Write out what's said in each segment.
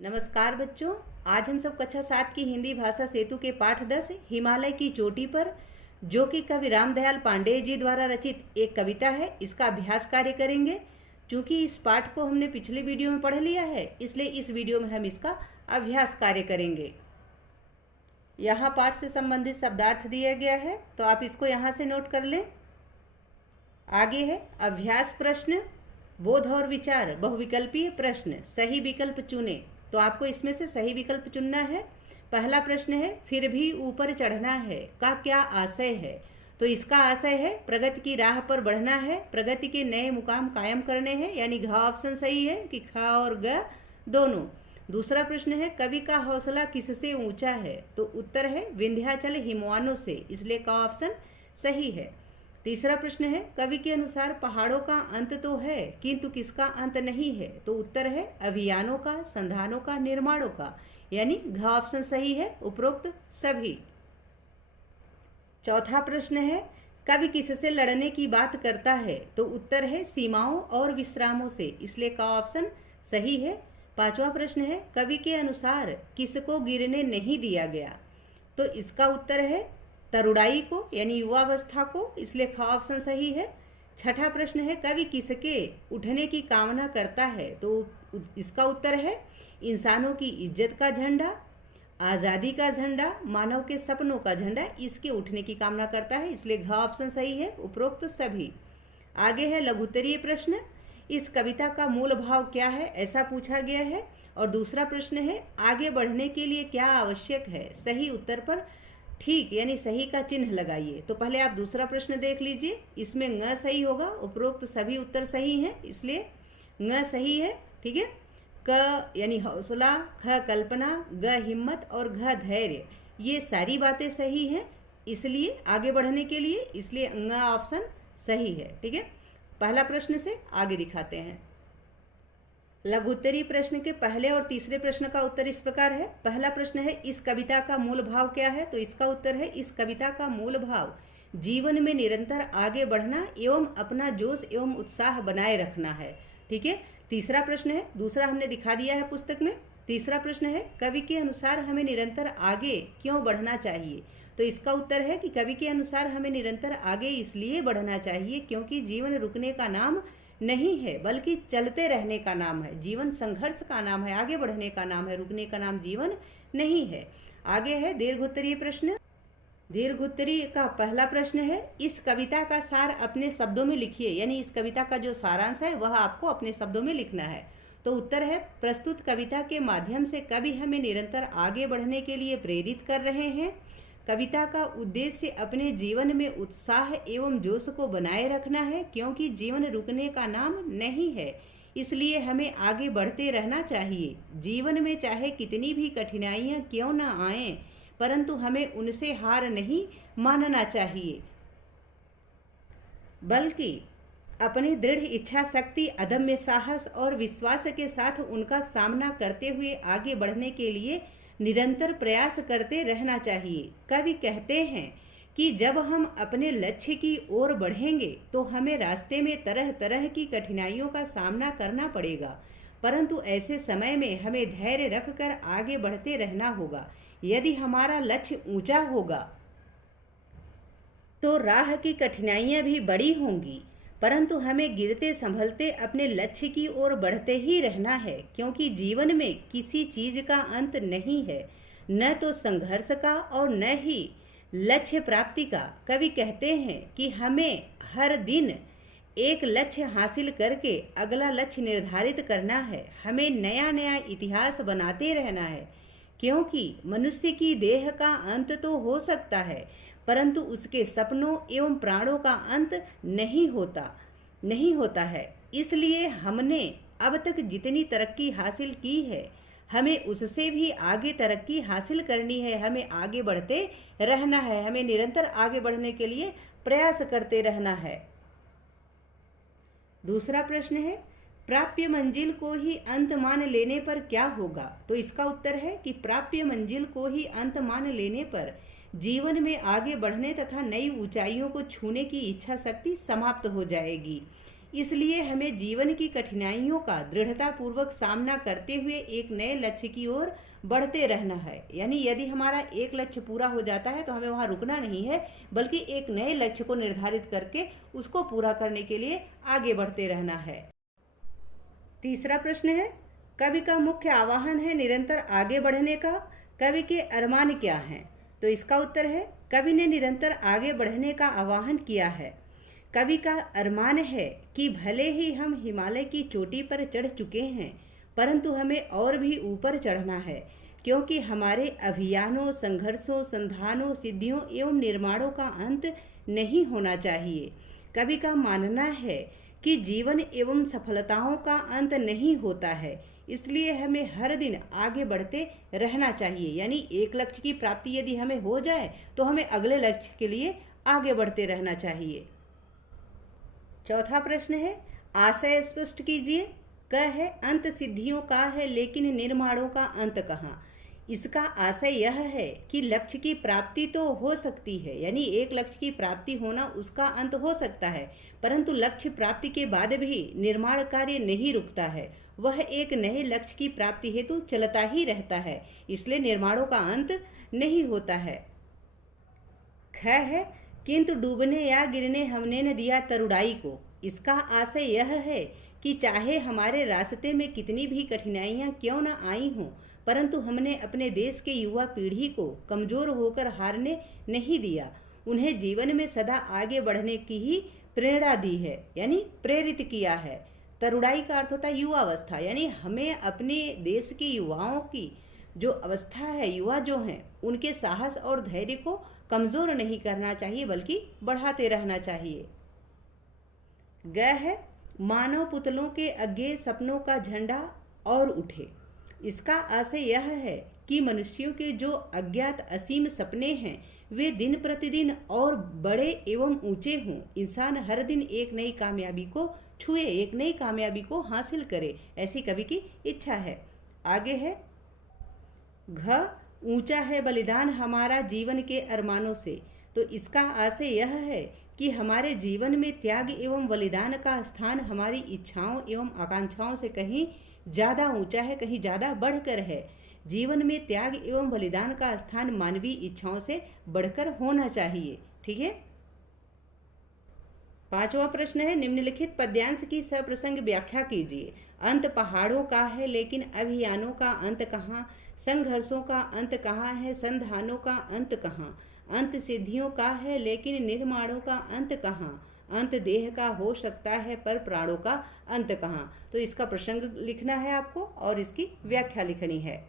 नमस्कार बच्चों। आज हम सब कक्षा 7 की हिंदी भाषा सेतु के पाठ 10 हिमालय की चोटी पर, जो कि कवि रामदयाल पांडेय जी द्वारा रचित एक कविता है, इसका अभ्यास कार्य करेंगे। चूंकि इस पाठ को हमने पिछले वीडियो में पढ़ लिया है, इसलिए इस वीडियो में हम इसका अभ्यास कार्य करेंगे। यहाँ पाठ से संबंधित शब्दार्थ दिया गया है, तो आप इसको यहाँ से नोट कर लें। आगे है अभ्यास प्रश्न, बोध और विचार, बहुविकल्पीय प्रश्न, सही विकल्प चुने। तो आपको इसमें से सही विकल्प चुनना है। पहला प्रश्न है फिर भी ऊपर चढ़ना है का क्या आशय है। तो इसका आशय है प्रगति की राह पर बढ़ना है, प्रगति के नए मुकाम कायम करने हैं, यानी घ ऑप्शन सही है कि ख और ग दोनों। दूसरा प्रश्न है कवि का हौसला किससे ऊंचा है। तो उत्तर है विंध्याचल हिमवानों से, इसलिए का ऑप्शन सही है। तीसरा प्रश्न है कवि के अनुसार पहाड़ों का अंत तो है किंतु किसका अंत नहीं है। तो उत्तर है अभियानों का, संधानों का, निर्माणों का, यानी घ ऑप्शन सही है उपरोक्त सभी। चौथा प्रश्न है कवि किससे लड़ने की बात करता है। तो उत्तर है सीमाओं और विश्रामों से, इसलिए का ऑप्शन सही है। पांचवा प्रश्न है कवि के अनुसार किसको गिरने नहीं दिया गया। तो इसका उत्तर है तरुणाई को, यानी युवावस्था को, इसलिए ख ऑप्शन सही है। छठा प्रश्न है कवि किसके उठने की कामना करता है। तो इसका उत्तर है इंसानों की इज्जत का झंडा, आज़ादी का झंडा, मानव के सपनों का झंडा, इसके उठने की कामना करता है, इसलिए घ ऑप्शन सही है उपरोक्त सभी। आगे है लघुत्तरीय प्रश्न, इस कविता का मूल भाव क्या है, ऐसा पूछा गया है। और दूसरा प्रश्न है आगे बढ़ने के लिए क्या आवश्यक है। सही उत्तर पर ठीक यानी सही का चिन्ह लगाइए। तो पहले आप दूसरा प्रश्न देख लीजिए, इसमें ङ सही होगा, उपरोक्त सभी उत्तर सही हैं, इसलिए ङ सही है। ठीक है, क यानी हौसला, ख कल्पना, ग हिम्मत और घ धैर्य, ये सारी बातें सही हैं, इसलिए आगे बढ़ने के लिए, इसलिए ङ ऑप्शन सही है। ठीक है, पहला प्रश्न से आगे दिखाते हैं। लघुत्तरी प्रश्न के पहले और तीसरे प्रश्न का उत्तर इस प्रकार है। पहला प्रश्न है इस कविता का मूल भाव क्या है। तो इसका उत्तर है इस कविता का मूल भाव जीवन में निरंतर आगे बढ़ना एवं अपना जोश एवं उत्साह बनाए रखना है। ठीक है, तीसरा प्रश्न है, दूसरा हमने दिखा दिया है पुस्तक में। तीसरा प्रश्न है कवि के अनुसार हमें निरंतर आगे क्यों बढ़ना चाहिए। तो इसका उत्तर है कि कवि के अनुसार हमें निरंतर आगे इसलिए बढ़ना चाहिए क्योंकि जीवन रुकने का नाम नहीं है बल्कि चलते रहने का नाम है। जीवन संघर्ष का नाम है, आगे बढ़ने का नाम है, रुकने का नाम जीवन नहीं है। आगे है दीर्घोत्तरीय प्रश्न। दीर्घोत्तरी का पहला प्रश्न है इस कविता का सार अपने शब्दों में लिखिए, यानी इस कविता का जो सारांश है वह आपको अपने शब्दों में लिखना है। तो उत्तर है प्रस्तुत कविता के माध्यम से कवि हमें निरंतर आगे बढ़ने के लिए प्रेरित कर रहे हैं। कविता का उद्देश्य अपने जीवन में उत्साह एवं जोश को बनाए रखना है क्योंकि जीवन रुकने का नाम नहीं है, इसलिए हमें आगे बढ़ते रहना चाहिए। जीवन में चाहे कितनी भी कठिनाइयां क्यों न आएं, परंतु हमें उनसे हार नहीं मानना चाहिए, बल्कि अपनी दृढ़ इच्छा शक्ति, अदम्य साहस और विश्वास के साथ उनका सामना करते हुए आगे बढ़ने के लिए निरंतर प्रयास करते रहना चाहिए। कवि कहते हैं कि जब हम अपने लक्ष्य की ओर बढ़ेंगे तो हमें रास्ते में तरह तरह की कठिनाइयों का सामना करना पड़ेगा, परंतु ऐसे समय में हमें धैर्य रखकर आगे बढ़ते रहना होगा। यदि हमारा लक्ष्य ऊंचा होगा तो राह की कठिनाइयां भी बड़ी होंगी, परंतु हमें गिरते संभलते अपने लक्ष्य की ओर बढ़ते ही रहना है क्योंकि जीवन में किसी चीज का अंत नहीं है, न तो संघर्ष का और न ही लक्ष्य प्राप्ति का। कवि कहते हैं कि हमें हर दिन एक लक्ष्य हासिल करके अगला लक्ष्य निर्धारित करना है। हमें नया नया इतिहास बनाते रहना है क्योंकि मनुष्य की देह का अंत तो हो सकता है परंतु उसके सपनों एवं प्राणों का अंत नहीं होता है। इसलिए हमने अब तक जितनी तरक्की हासिल की है हमें उससे भी आगे तरक्की हासिल करनी है। हमें आगे बढ़ते रहना है, हमें निरंतर आगे बढ़ने के लिए प्रयास करते रहना है। दूसरा प्रश्न है प्राप्य मंजिल को ही अंत मान लेने पर क्या होगा। तो इसका उत्तर है कि प्राप्य मंजिल को ही अंत मान लेने पर जीवन में आगे बढ़ने तथा नई ऊंचाइयों को छूने की इच्छा शक्ति समाप्त हो जाएगी। इसलिए हमें जीवन की कठिनाइयों का दृढ़तापूर्वक सामना करते हुए एक नए लक्ष्य की ओर बढ़ते रहना है। यानी यदि हमारा एक लक्ष्य पूरा हो जाता है तो हमें वहाँ रुकना नहीं है, बल्कि एक नए लक्ष्य को निर्धारित करके उसको पूरा करने के लिए आगे बढ़ते रहना है। तीसरा प्रश्न है, कवि का मुख्य आवाहन है निरंतर आगे बढ़ने का। कवि के अरमान क्या हैं? तो इसका उत्तर है, कवि ने निरंतर आगे बढ़ने का आह्वान किया है। कवि का अरमान है कि भले ही हम हिमालय की चोटी पर चढ़ चुके हैं, परंतु हमें और भी ऊपर चढ़ना है, क्योंकि हमारे अभियानों, संघर्षों, संधानों, सिद्धियों एवं निर्माणों का अंत नहीं होना चाहिए। कवि का मानना है कि जीवन एवं सफलताओं का अंत नहीं होता है, इसलिए हमें हर दिन आगे बढ़ते रहना चाहिए। यानी एक लक्ष्य की प्राप्ति यदि हमें हो जाए तो हमें अगले लक्ष्य के लिए आगे बढ़ते रहना चाहिए। चौथा प्रश्न है, आशय स्पष्ट कीजिए। क है, अंत सिद्धियों का है लेकिन निर्माणों का अंत कहाँ? इसका आशय यह है कि लक्ष्य की प्राप्ति तो हो सकती है, यानी एक लक्ष्य की प्राप्ति होना उसका अंत हो सकता है, परंतु लक्ष्य प्राप्ति के बाद भी निर्माण कार्य नहीं रुकता है, वह एक नए लक्ष्य की प्राप्ति हेतु चलता ही रहता है, इसलिए निर्माणों का अंत नहीं होता है। ख है, किंतु डूबने या गिरने हमने न दिया तरुड़ाई को। इसका आशय यह है कि चाहे हमारे रास्ते में कितनी भी कठिनाइयां क्यों न आई हों, परंतु हमने अपने देश के युवा पीढ़ी को कमजोर होकर हारने नहीं दिया, उन्हें जीवन में सदा आगे बढ़ने की ही प्रेरणा दी है, यानी प्रेरित किया है। तरुणाई का अर्थ होता है युवावस्था, यानी हमें अपने देश के युवाओं की जो अवस्था है, युवा जो हैं, उनके साहस और धैर्य को कमजोर नहीं करना चाहिए, बल्कि बढ़ाते रहना चाहिए। ग है, मानव पुतलों के अज्ञेय सपनों का झंडा और उठे। इसका आशय यह है कि मनुष्यों के जो अज्ञात असीम सपने हैं वे दिन प्रतिदिन और बड़े एवं ऊंचे हों। इंसान हर दिन एक नई कामयाबी को छुए, एक नई कामयाबी को हासिल करे, ऐसी कवि की इच्छा है। आगे है, घ, ऊंचा है बलिदान हमारा जीवन के अरमानों से। तो इसका आशय यह है कि हमारे जीवन में त्याग एवं बलिदान का स्थान हमारी इच्छाओं एवं आकांक्षाओं से कहीं ज्यादा ऊंचा है, कहीं ज्यादा बढ़कर है। जीवन में त्याग एवं बलिदान का स्थान मानवीय इच्छाओं से बढ़कर होना चाहिए। ठीक है। पांचवा प्रश्न है, निम्नलिखित पद्यांश की सप्रसंग व्याख्या कीजिए। अंत पहाड़ों का है लेकिन अभियानों का अंत कहाँ? संघर्षों का अंत कहाँ है, संधानों का अंत कहाँ? अंत सिद्धियों का है लेकिन निर्माणों का अंत कहाँ? अंत देह का हो सकता है पर प्राणों का अंत कहाँ? तो इसका प्रसंग लिखना है आपको और इसकी व्याख्या लिखनी है।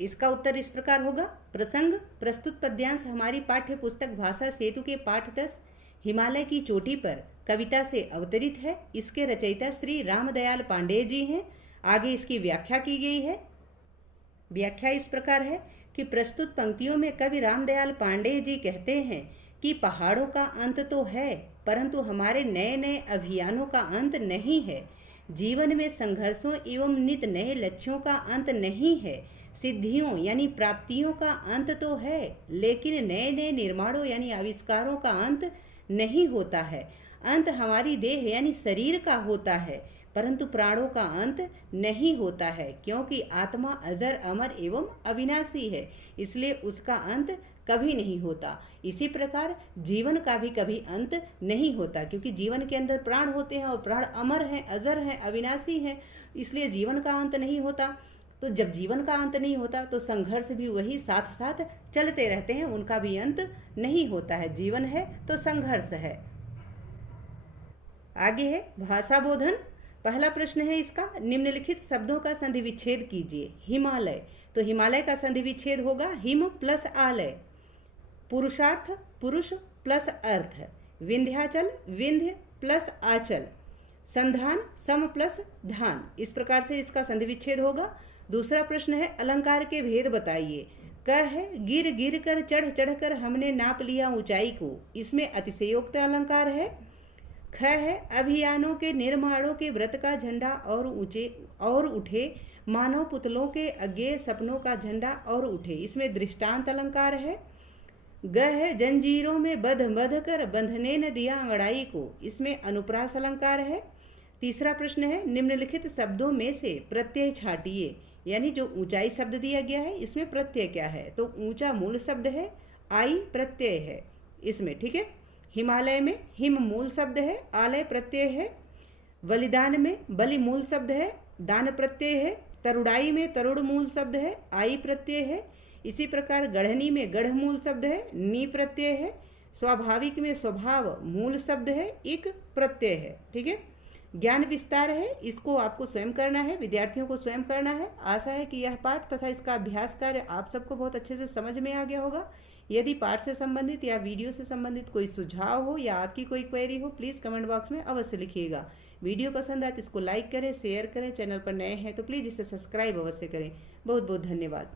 इसका उत्तर इस प्रकार होगा। प्रसंग, प्रस्तुत पद्यांश हमारी पाठ्य पुस्तक भाषा सेतु के पाठ 10 हिमालय की चोटी पर कविता से अवतरित है। इसके रचयिता श्री रामदयाल पांडेय जी हैं। आगे इसकी व्याख्या की गई है। व्याख्या इस प्रकार है कि प्रस्तुत पंक्तियों में कवि रामदयाल पांडेय जी कहते हैं कि पहाड़ों का अंत तो है, परंतु हमारे नए नए अभियानों का अंत नहीं है। जीवन में संघर्षों एवं नित नए लक्ष्यों का अंत नहीं है। सिद्धियों यानी प्राप्तियों का अंत तो है, लेकिन नए नए निर्माणों यानी आविष्कारों का अंत नहीं होता है। अंत हमारी देह यानी शरीर का होता है, परंतु प्राणों का अंत नहीं होता है, क्योंकि आत्मा अजर, अमर एवं अविनाशी है, इसलिए उसका अंत कभी नहीं होता। इसी प्रकार जीवन का भी कभी अंत नहीं होता, क्योंकि जीवन के अंदर प्राण होते हैं और प्राण अमर हैं, अजर हैं, अविनाशी हैं, इसलिए जीवन का अंत नहीं होता। तो जब जीवन का अंत नहीं होता तो संघर्ष भी वही साथ साथ चलते रहते हैं, उनका भी अंत नहीं होता है। जीवन है तो संघर्ष है। आगे है भाषा बोधन। पहला प्रश्न है इसका, निम्नलिखित शब्दों का संधि विच्छेद कीजिए। हिमालय, तो हिमालय का संधि विच्छेद होगा हिम प्लस आलय। पुरुषार्थ, पुरुष प्लस अर्थ। विंध्याचल, विंध्य प्लस आचल। संधान, सम प्लस धान। इस प्रकार से इसका संधि विच्छेद होगा। दूसरा प्रश्न है, अलंकार के भेद बताइए। क है, गिर गिर कर चढ़ चढ़ कर हमने नाप लिया ऊंचाई को। इसमें अतिशयोक्त अलंकार है। ख है, अभियानों के निर्माणों के व्रत का झंडा और ऊंचे और उठे, मानव पुतलों के अज्ञेय सपनों का झंडा और उठे। इसमें दृष्टांत अलंकार है। ग है जंजीरों में बंध बंध कर बंधने न दिया अंगड़ाई को, इसमें अनुप्रास अलंकार है। तीसरा प्रश्न है निम्नलिखित शब्दों में से प्रत्यय छाटिए, यानी जो ऊंचाई शब्द दिया गया है इसमें प्रत्यय क्या है, तो ऊंचा मूल शब्द है, आई प्रत्यय है इसमें, ठीक है। हिमालय में हिम मूल शब्द है, आलय प्रत्यय है। बलिदान में बलि मूल शब्द है, दान प्रत्यय है। तरुड़ाई में तरुड़ मूल शब्द है, आई प्रत्यय है। इसी प्रकार गढ़नी में गढ़ मूल शब्द है, नी प्रत्यय है। स्वाभाविक में स्वभाव मूल शब्द है, इक प्रत्यय है, ठीक है। ज्ञान विस्तार है, इसको आपको स्वयं करना है, विद्यार्थियों को स्वयं करना है। आशा है कि यह पाठ तथा इसका अभ्यास कार्य आप सबको बहुत अच्छे से समझ में आ गया होगा। यदि पाठ से संबंधित या वीडियो से संबंधित कोई सुझाव हो या आपकी कोई क्वेरी हो, प्लीज़ कमेंट बॉक्स में अवश्य लिखिएगा। वीडियो पसंद आए तो इसको लाइक करें, शेयर करें। चैनल पर नए हैं तो प्लीज़ इसे सब्सक्राइब अवश्य करें। बहुत बहुत धन्यवाद।